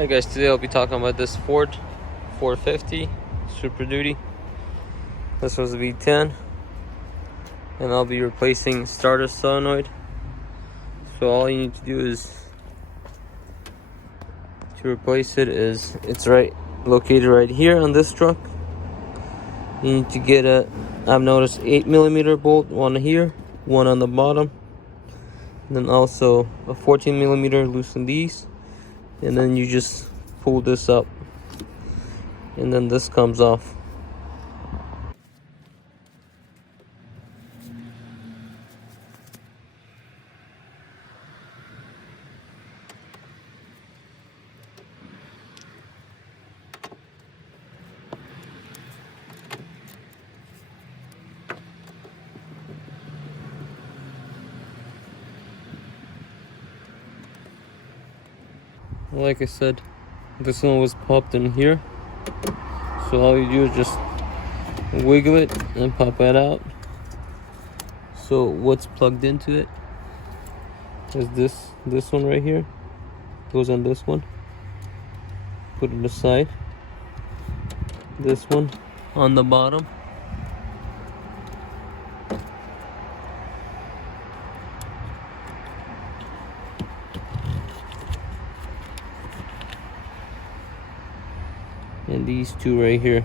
Hi guys, today I'll be talking about this Ford 450 Super Duty. This was a V10, and I'll be replacing starter solenoid. So all you need to do is to replace it is it's located right here on this truck. You need to get I've noticed 8mm bolt, one here, one on the bottom, and then also a 14mm. Loosen these, and then you just pull this up, and then this comes off. Like I said, this one was popped in here, so all you do is just wiggle it and pop it out. So what's plugged into it is this one right here. Goes on this one. Put it aside. This one on the bottom. And these two right here.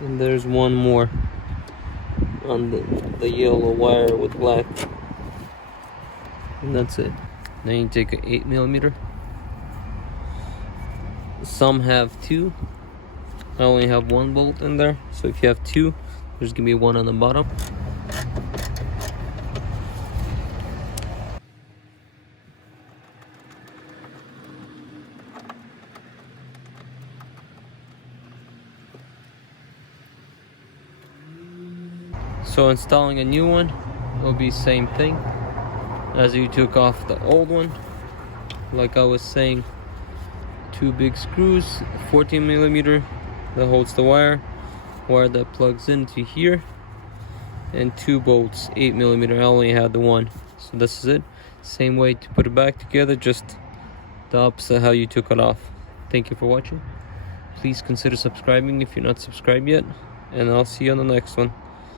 And there's one more on the yellow wire with black. And that's it. Then you take an 8mm. Some have two. I only have one bolt in there, so if you have two, there's gonna be one on the bottom. So installing a new one will be same thing as you took off the old one. Like I was saying, two big screws, 14mm that holds the wire that plugs into here, and two bolts, 8mm. I only had the one, so this is it. Same way to put it back together, just the opposite how you took it off. Thank you for watching. Please consider subscribing if you're not subscribed yet, and I'll see you on the next one.